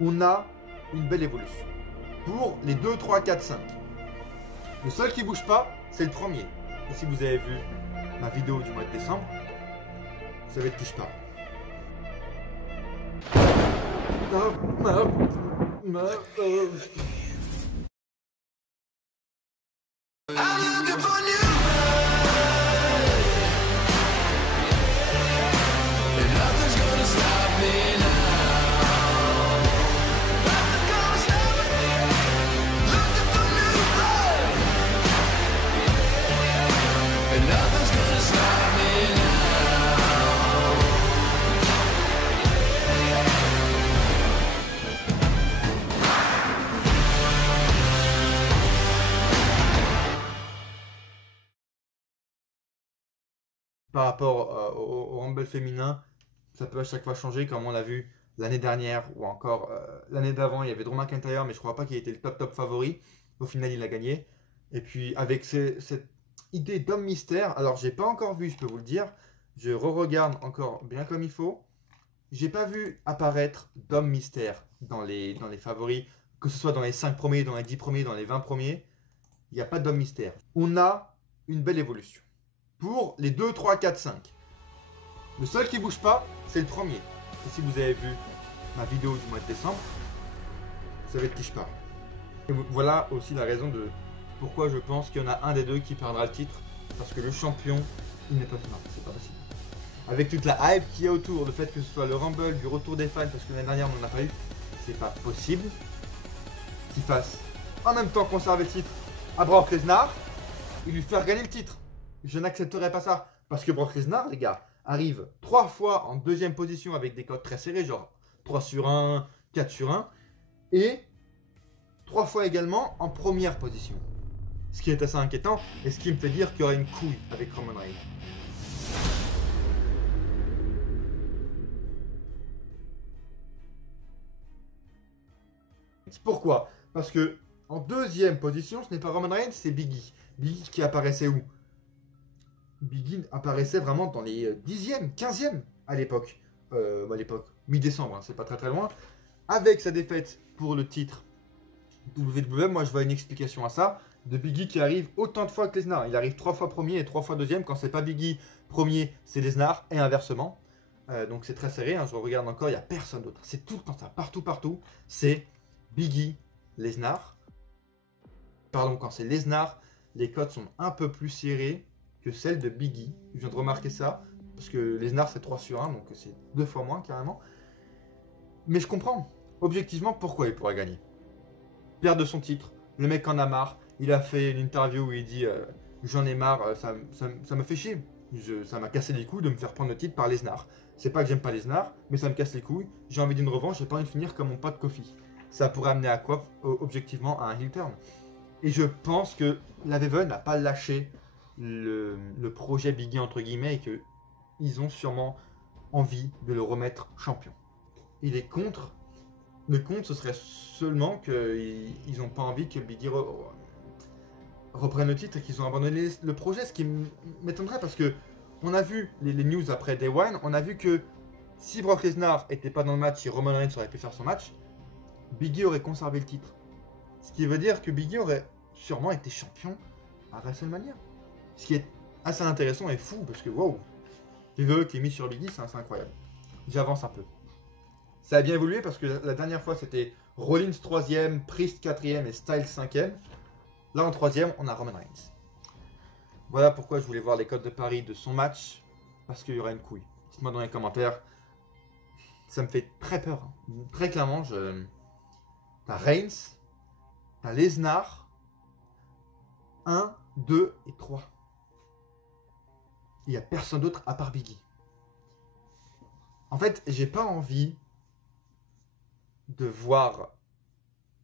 on a une belle évolution. Pour les 2, 3, 4, 5. Le seul qui bouge pas, c'est le premier. Et si vous avez vu ma vidéo du mois de décembre, vous savez de qui je parle. Par rapport au Rumble féminin, ça peut à chaque fois changer, comme on l'a vu l'année dernière ou encore l'année d'avant. Il y avait Drew McIntyre, mais je crois pas qu'il était le top favori. Au final, il a gagné. Et puis avec cette idée d'homme mystère, alors j'ai pas encore vu, je peux vous le dire. Je re-regarde encore bien comme il faut. J'ai pas vu apparaître d'homme mystère dans les favoris, que ce soit dans les 5 premiers, dans les 10 premiers, dans les 20 premiers. Il n'y a pas d'homme mystère. On a une belle évolution. Pour les 2, 3, 4, 5. Le seul qui bouge pas, c'est le premier. Et si vous avez vu ma vidéo du mois de décembre, vous savez de qui je parle. Et voilà aussi la raison de pourquoi je pense qu'il y en a un des deux qui perdra le titre. Parce que le champion, il n'est pas... Non, c'est pas possible. Avec toute la hype qu'il y a autour, le fait que ce soit le Rumble, du retour des fans, parce que l'année dernière on n'en a pas eu, c'est pas possible qu'il fasse en même temps conserver le titre à Brock Lesnar et lui faire gagner le titre. Je n'accepterai pas ça. Parce que Brock Lesnar, les gars, arrive 3 fois en deuxième position avec des codes très serrés, genre 3 sur 1, 4 sur 1, et 3 fois également en première position. Ce qui est assez inquiétant, et ce qui me fait dire qu'il y aura une couille avec Roman Reigns. Pourquoi? Parce que en deuxième position, ce n'est pas Roman Reigns, c'est Big E. Big E qui apparaissait où? Big E apparaissait vraiment dans les 10e, 15e à l'époque. Mi-décembre, hein, c'est pas très loin. Avec sa défaite pour le titre WWE, moi je vois une explication à ça. De Big E qui arrive autant de fois que Lesnar. Il arrive 3 fois premier et 3 fois deuxième. Quand c'est pas Big E premier, c'est Lesnar et inversement. Donc c'est très serré. Hein, je regarde encore, il n'y a personne d'autre. C'est tout le temps ça, partout. C'est Big E, Lesnar. Pardon, quand c'est Lesnar, les codes sont un peu plus serrés que celle de Big E. Je viens de remarquer ça, parce que Lesnar c'est 3 sur 1, donc c'est 2 fois moins carrément. Mais je comprends, objectivement, pourquoi il pourrait gagner. Perdre son titre, le mec en a marre, il a fait une interview où il dit j'en ai marre, ça me fait chier. Ça m'a cassé les couilles de me faire prendre le titre par Lesnar. C'est pas que j'aime pas Lesnar, mais ça me casse les couilles, j'ai envie d'une revanche, j'ai pas envie de finir comme mon pote Kofi. Ça pourrait amener à quoi, objectivement, à un heel turn. Et je pense que la WWE n'a pas lâché le projet Big E entre guillemets et qu'ils ont sûrement envie de le remettre champion. Il est contre. Le contre, ce serait seulement qu'ils n'ont pas envie que Big E reprenne le titre et qu'ils ont abandonné le projet, ce qui m'étonnerait parce que on a vu les news après Day One, on a vu que si Brock Lesnar n'était pas dans le match et Roman Reigns aurait pu faire son match, Big E aurait conservé le titre. Ce qui veut dire que Big E aurait sûrement été champion à WrestleMania. Ce qui est assez intéressant et fou, parce que wow, WWE qui est mis sur Big E, c'est incroyable. J'avance un peu. Ça a bien évolué parce que la dernière fois c'était Rollins 3ème, Priest 4ème et Styles 5ème. Là en 3ème, on a Roman Reigns. Voilà pourquoi je voulais voir les codes de paris de son match, parce qu'il y aura une couille. Dites-moi dans les commentaires. Ça me fait très peur. Hein. Très clairement, t'as Reigns, t'as Lesnar, 1, 2 et 3. Il n'y a personne d'autre à part Big E. En fait, j'ai pas envie de voir...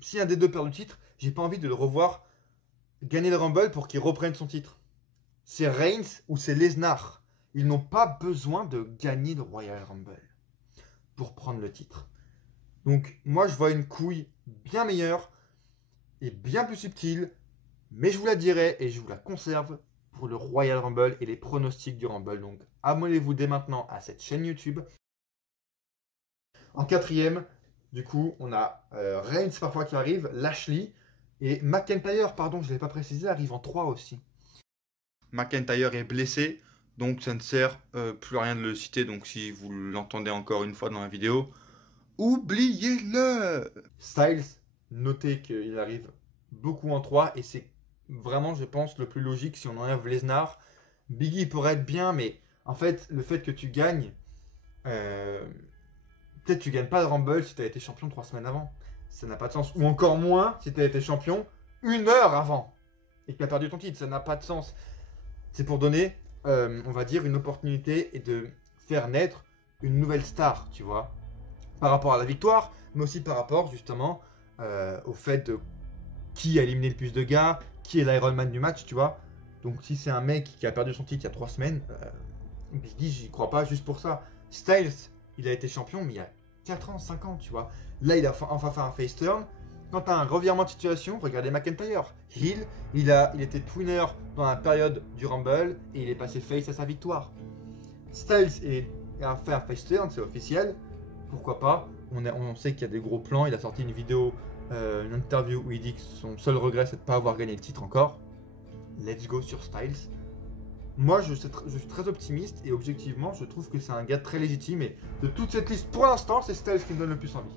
Si un des deux perd le titre, j'ai pas envie de le revoir gagner le Rumble pour qu'il reprenne son titre. C'est Reigns ou c'est Lesnar. Ils n'ont pas besoin de gagner le Royal Rumble pour prendre le titre. Donc moi je vois une couille bien meilleure et bien plus subtile, mais je vous la dirai et je vous la conserve pour le Royal Rumble et les pronostics du Rumble. Donc abonnez-vous dès maintenant à cette chaîne YouTube. En 4ème, Du coup, on a Reigns parfois qui arrive, Lashley et McIntyre, pardon, je ne l'ai pas précisé, arrive en 3 aussi. McIntyre est blessé, donc ça ne sert plus à rien de le citer. Donc si vous l'entendez encore une fois dans la vidéo, oubliez-le. Styles, notez qu'il arrive beaucoup en 3 et c'est vraiment, je pense, le plus logique si on enlève Lesnar. Biggie pourrait être bien, mais en fait, le fait que tu gagnes, peut-être tu gagnes pas le Rumble si tu as été champion 3 semaines avant. Ça n'a pas de sens. Ou encore moins si tu as été champion 1 heure avant et que tu as perdu ton titre. Ça n'a pas de sens. C'est pour donner, on va dire, une opportunité et de faire naître une nouvelle star, tu vois. Par rapport à la victoire, mais aussi par rapport justement au fait de qui a éliminé le plus de gars, qui est l'Iron Man du match, tu vois. Donc si c'est un mec qui a perdu son titre il y a 3 semaines, Biggie, j'y crois pas juste pour ça. Styles, il a été champion, mais il y a 4 ans, 5 ans, tu vois. Là, il a enfin fait un face turn. Quand tu as un revirement de situation, regardez McIntyre. Il était twinner dans la période du Rumble et il est passé face à sa victoire. Styles a fait un face turn, c'est officiel. Pourquoi pas? On sait qu'il y a des gros plans. Il a sorti une vidéo, une interview où il dit que son seul regret c'est de ne pas avoir gagné le titre encore. Let's go sur Styles. Moi, je suis très optimiste et objectivement, je trouve que c'est un gars très légitime. Et de toute cette liste, pour l'instant, c'est Styles qui me donne le plus envie.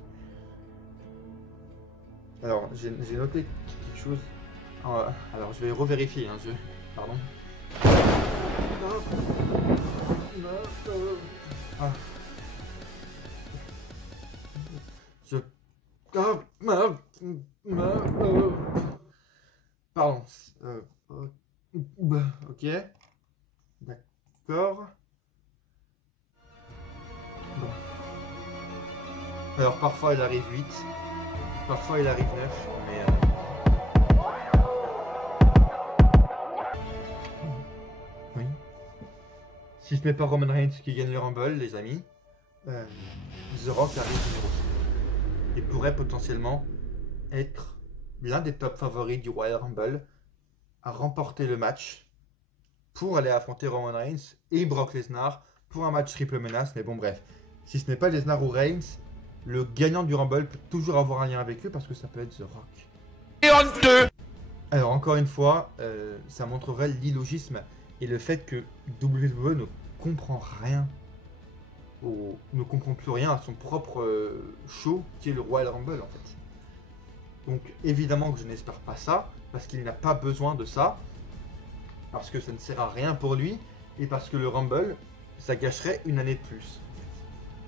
Alors, j'ai noté quelque chose. Alors, je vais revérifier. Hein, pardon. Ah. Pardon. Ok. D'accord. Bon. Alors, parfois, il arrive 8. Parfois, il arrive 9. Mais... Oui. Si ce n'est pas Roman Reigns qui gagne le Rumble, les amis, The Rock arrive numéro 5. Et pourrait potentiellement être l'un des top favoris du Royal Rumble à remporter le match pour aller affronter Roman Reigns et Brock Lesnar pour un match triple menace. Mais bon, bref, si ce n'est pas Lesnar ou Reigns, le gagnant du Rumble peut toujours avoir un lien avec eux parce que ça peut être The Rock. Et honteux. Alors, encore une fois, ça montrerait l'illogisme et le fait que WWE ne comprend rien, ne comprend plus rien à son propre show qui est le Royal Rumble en fait. Donc évidemment que je n'espère pas ça, parce qu'il n'a pas besoin de ça, parce que ça ne sert à rien pour lui, et parce que le Rumble, ça gâcherait une année de plus.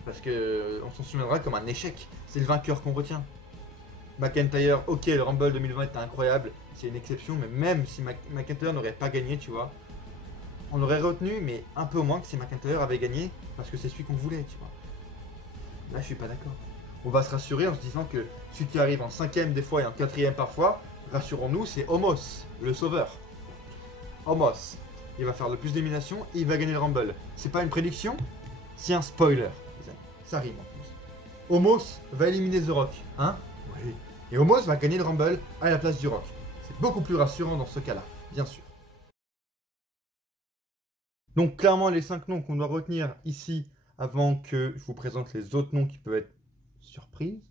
Parce que on s'en souviendra comme un échec, c'est le vainqueur qu'on retient. McIntyre, ok, le Rumble 2020 était incroyable, c'est une exception, mais même si McIntyre n'aurait pas gagné, tu vois, on l'aurait retenu, mais un peu moins que si McIntyre avait gagné, parce que c'est celui qu'on voulait, tu vois. Là, je suis pas d'accord. On va se rassurer en se disant que celui qui arrive en 5ème des fois et en 4ème parfois, rassurons-nous, c'est Omos, le sauveur. Omos, il va faire le plus d'éliminations et il va gagner le Rumble. C'est pas une prédiction, c'est un spoiler. Ça rime en plus. Omos va éliminer The Rock, hein? Oui. Et Omos va gagner le Rumble à la place du Rock. C'est beaucoup plus rassurant dans ce cas-là, bien sûr. Donc clairement, les 5 noms qu'on doit retenir ici, avant que je vous présente les autres noms qui peuvent être surprises,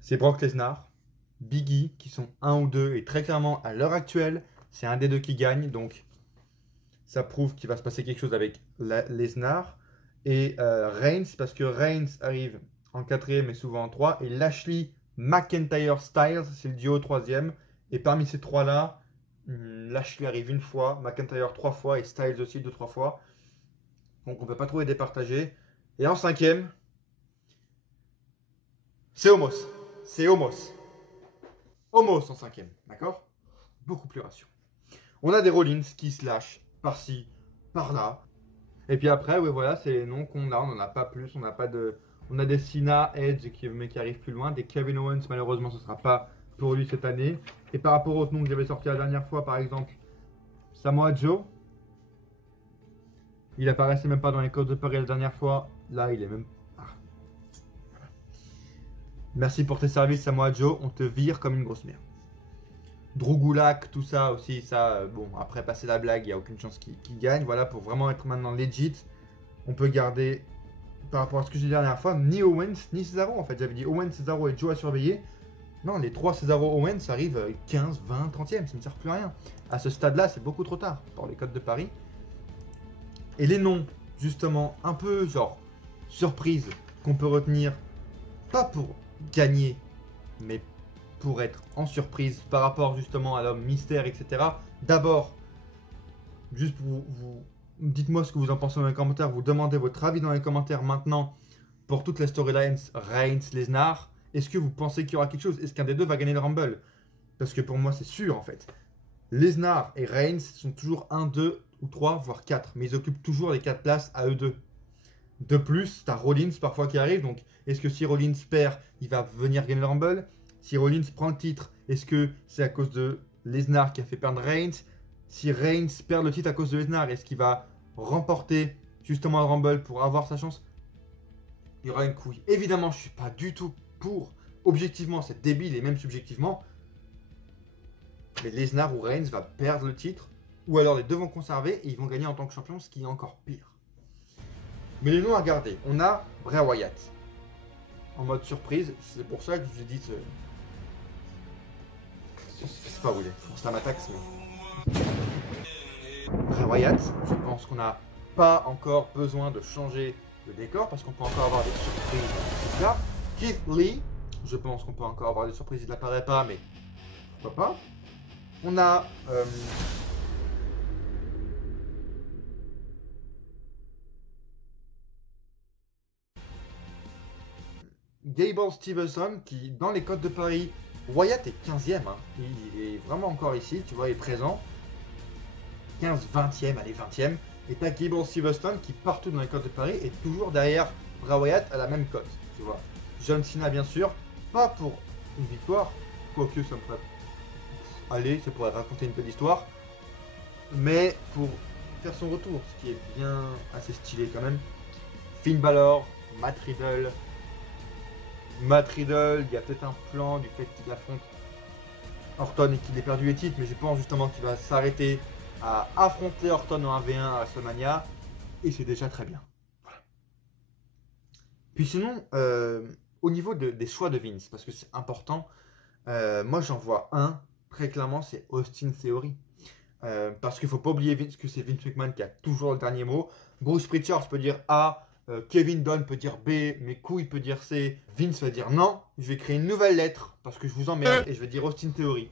c'est Brock Lesnar, Biggie, qui sont 1 ou 2, et très clairement, à l'heure actuelle, c'est un des deux qui gagne, donc ça prouve qu'il va se passer quelque chose avec Lesnar. Et Reigns, parce que Reigns arrive en 4ème et souvent en 3, et Lashley, McIntyre, Styles, c'est le duo 3ème, et parmi ces 3-là, Lashley arrive 1 fois, McIntyre 3 fois, et Styles aussi 2-3 fois. Donc on ne peut pas trop les départager. Et en 5ème, c'est Omos. C'est Omos. Omos en 5ème, d'accord? Beaucoup plus rassurant. On a des Rollins qui se lâchent par-ci, par-là. Et puis après, ouais, voilà, c'est les noms qu'on a. On n'en a pas plus. On n'a pas de. On a des Cena, Edge, mais qui arrivent plus loin. Des Kevin Owens, malheureusement, ce ne sera pas pour lui cette année. Et par rapport aux noms que j'avais sortis la dernière fois, par exemple, Samoa Joe. Il apparaissait même pas dans les codes de Paris la dernière fois. Là, il est même. Ah. Merci pour tes services, Samoa Joe. On te vire comme une grosse merde. Drew Gulak, tout ça aussi, ça, bon, après passer la blague, il n'y a aucune chance qu'il gagne. Voilà, pour vraiment être maintenant legit, on peut garder par rapport à ce que j'ai dit la dernière fois, ni Owens ni Cesaro en fait. J'avais dit Owens, Cesaro et Joe à surveiller. Non, les 3 Cesaro Owens arrivent 15, 20, 30e, ça ne sert plus à rien. À ce stade-là, c'est beaucoup trop tard pour les codes de Paris. Et les noms, justement, un peu genre surprise qu'on peut retenir, pas pour gagner, mais pour être en surprise par rapport justement à l'homme mystère, etc. D'abord, juste vous dites-moi ce que vous en pensez dans les commentaires, vous demandez votre avis dans les commentaires maintenant pour toute la storyline Reigns, Lesnar. Est-ce que vous pensez qu'il y aura quelque chose? Est-ce qu'un des deux va gagner le Rumble? Parce que pour moi, c'est sûr en fait. Lesnar et Reigns sont toujours 1, 2 ou 3, voire 4. Mais ils occupent toujours les 4 places à eux deux. De plus, t'as Rollins parfois qui arrive. Donc, est-ce que si Rollins perd, il va venir gagner le Rumble? Si Rollins prend le titre, est-ce que c'est à cause de Lesnar qui a fait perdre Reigns? Si Reigns perd le titre à cause de Lesnar, est-ce qu'il va remporter justement le Rumble pour avoir sa chance? Il y aura une couille. Évidemment, je ne suis pas du tout pour. Objectivement, c'est débile et même subjectivement. Mais Lesnar ou Reigns va perdre le titre. Ou alors les deux vont conserver et ils vont gagner en tant que champion, ce qui est encore pire. Mais les noms à garder. On a Bray Wyatt. En mode surprise. C'est pour ça que je vous ai dit... Je sais pas où il est. Pour ça m'attaque, mais... Bray Wyatt, je pense qu'on n'a pas encore besoin de changer le décor parce qu'on peut encore avoir des surprises. Là, Keith Lee, je pense qu'on peut encore avoir des surprises. Il n'apparaît pas, mais pourquoi pas. On a Gable Stevenson qui, dans les codes de Paris, Wyatt est 15e. Hein. Il est vraiment encore ici, tu vois, il est présent. 15, 20e, allez 20e. Et t'as Gable Stevenson qui, partout dans les codes de Paris, est toujours derrière Bray Wyatt à la même cote, tu vois. John Cena, bien sûr, pas pour une victoire, quoique ça me ferait... Allez, ça pourrait raconter une belle histoire. Mais pour faire son retour, ce qui est bien assez stylé quand même. Finn Balor, Matt Riddle. Matt Riddle, il y a peut-être un plan du fait qu'il affronte Orton et qu'il ait perdu les titres, mais je pense justement qu'il va s'arrêter à affronter Orton en 1v1 à WrestleMania. Et c'est déjà très bien. Voilà. Puis sinon, au niveau des choix de Vince, parce que c'est important, moi j'en vois un. Très clairement, c'est Austin Theory. Parce qu'il ne faut pas oublier que c'est Vince McMahon qui a toujours le dernier mot. Bruce Pritchard peut dire A, Kevin Dunn peut dire B, mes couilles peut dire C. Vince va dire non, je vais créer une nouvelle lettre parce que je vous emmerde et je vais dire Austin Theory.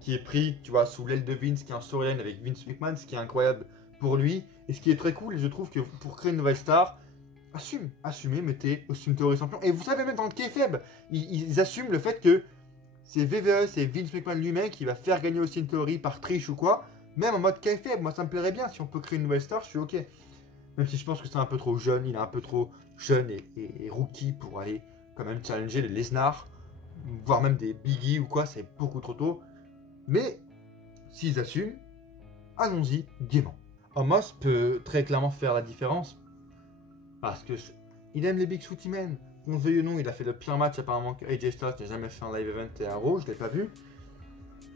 Qui est pris, tu vois, sous l'aile de Vince, qui est un storyline avec Vince McMahon, ce qui est incroyable pour lui. Et ce qui est très cool, je trouve que pour créer une nouvelle star, assumez, mettez Austin Theory champion. Et vous savez, même dans le kayfabe, ils assument le fait que c'est VVE, c'est Vince McMahon lui-même qui va faire gagner Austin Theory par triche ou quoi. Même en mode kayfabe, moi ça me plairait bien. Si on peut créer une nouvelle star, je suis ok. Même si je pense que c'est un peu trop jeune, il est un peu trop jeune et rookie pour aller quand même challenger les Lesnar, voire même des Biggie ou quoi, c'est beaucoup trop tôt. Mais s'ils assument, allons-y gaiement. Omos peut très clairement faire la différence parce que il aime les Big Sweaty Men. Qu'on le veuille ou non, il a fait le pire match apparemment que AJ Styles n'a jamais fait un live event et un Raw, je l'ai pas vu.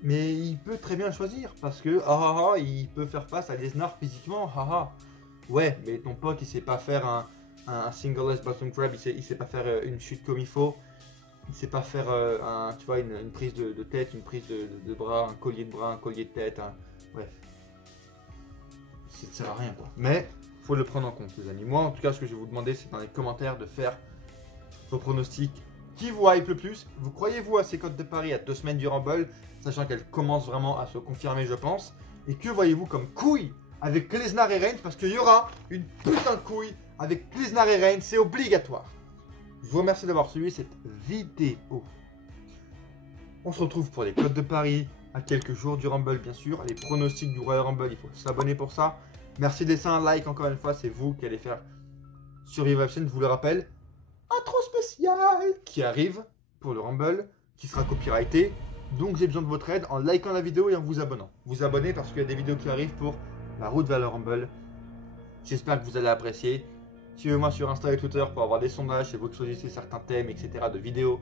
Mais il peut très bien choisir parce que il peut faire face à Lesnar physiquement. Ouais, mais ton pote il sait pas faire un single-less bottom crab, il sait pas faire une chute comme il faut. Il sait pas faire tu vois, une prise de tête, une prise de bras, un collier de bras, un collier de tête. Bref. Ça sert à rien quoi. Mais faut le prendre en compte les amis. Moi en tout cas ce que je vais vous demander c'est dans les commentaires de faire vos pronostics. Qui vous hype le plus? Vous croyez-vous à ces cotes de Paris à 2 semaines du Rumble, sachant qu'elles commencent vraiment à se confirmer je pense. Et que voyez-vous comme couille avec Lesnar et Reigns? Parce qu'il y aura une putain de couille avec Lesnar et Reigns, c'est obligatoire. Je vous remercie d'avoir suivi cette vidéo. On se retrouve pour les cotes de Paris à quelques jours du Rumble bien sûr. Les pronostics du Royal Rumble, il faut s'abonner pour ça. Merci de laisser un like encore une fois, c'est vous qui allez faire survivre la chaîne, je vous le rappelle. Intro spécial qui arrive pour le Rumble, qui sera copyrighté. Donc j'ai besoin de votre aide en likant la vidéo et en vous abonnant. Vous abonnez parce qu'il y a des vidéos qui arrivent pour la route vers le Rumble. J'espère que vous allez apprécier. Suivez-moi sur Insta et Twitter pour avoir des sondages, c'est vous qui choisissez certains thèmes, etc. de vidéos.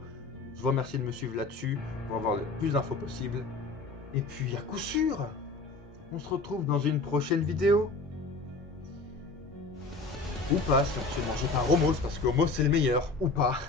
Je vous remercie de me suivre là-dessus pour avoir le plus d'infos possible. Et puis à coup sûr, on se retrouve dans une prochaine vidéo. Ou pas, si on se fait manger par Homos, parce que Homos c'est le meilleur. Ou pas.